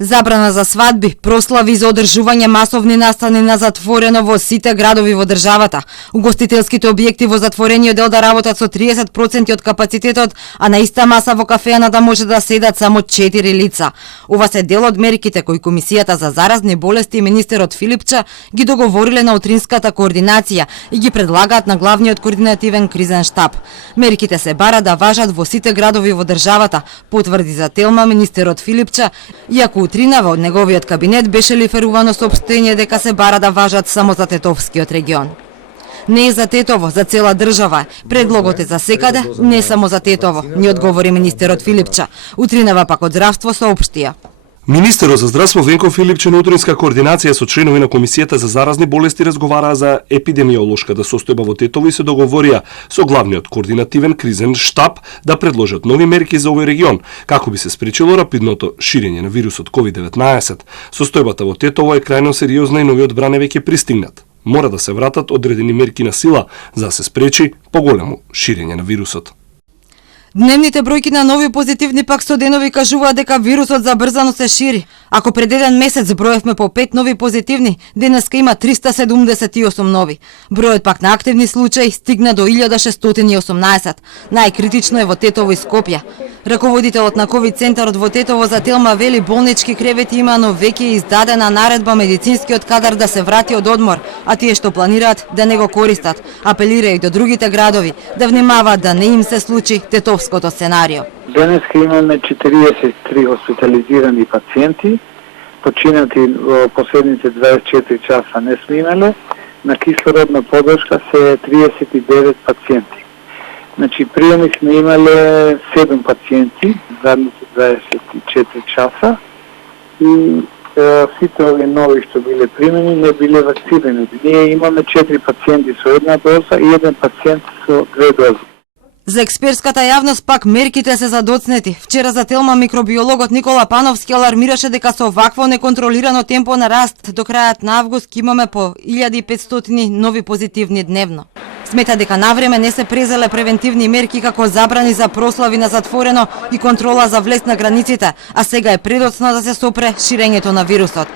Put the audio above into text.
Забрана за свадби, прослави за одржување масовни настани на затворено во сите градови во државата. Угостителските објекти во затворениот дел да работат со 30% од капацитетот, а на иста маса во кафеаната може да седат само 4 лица. Ова се дел од мерките кои Комисијата за заразни болести и министерот Филипча ги договориле на утринската координација и ги предлагаат на главниот координативен кризен штаб. Мерките се бара да важат во сите градови во државата, потврди за Телма министерот Филипча, иако утринава од неговиот кабинет беше лиферувано соопштение дека се бара да важат само за Тетовскиот регион. Не е за Тетово, за цела држава. Предлогот е за секаде, не само за Тетово, ни одговори министерот Филипча. Утринава пак од здравство соопштија. Министерот за здравство Венко Филипче на утринска координација со членови на Комисијата за заразни болести разговараа за епидемиолошката состојба во Тетово и се договорија со главниот координативен кризен штаб да предложат нови мерки за овој регион, како би се спречило рапидното ширење на вирусот COVID-19. Состојбата во Тетово е крајно сериозна и новиот бране веќе пристигнат. Мора да се вратат одредени мерки на сила за да се спречи поголемо ширење на вирусот. Дневните бројки на нови позитивни пак со денови кажуваат дека вирусот забрзано се шири. Ако пред еден месец броевме по 5 нови позитивни, денеска има 378 нови. Бројот пак на активни случаи стигна до 1618. Најкритично е во Тетово и Скопје. Раководителот на ковид центарот во Тетово за Телма вели болнички кревети има, но веќе е издадена наредба медицинскиот кадар да се врати од одмор, а тие што планираат да не го користат. Апелира и до другите градови да внимаваат да не им се случи тетовското сценарио. Денеска имаме 43 хоспитализирани пациенти, починати во последните 24 часа не сме имале, на кислородна подршка се 39 пациенти. Значи, приеми сме имале 7 пациенти задните 24 часа и сите овие нови што биле примени не биле вакцинирани. Ние имаме 4 пациенти со една доза и 1 пациент со 2 дози. За експертската јавност пак мерките се задоцнети. Вчера за Телма микробиологот Никола Пановски алармираше дека со вакво неконтролирано темпо на раст до крајот на август ќе имаме по 1500 нови позитивни дневно. Смета дека навреме не се презеле превентивни мерки како забрани за прослави на затворено и контрола за влез на границите, а сега е предоцна да се сопре ширењето на вирусот.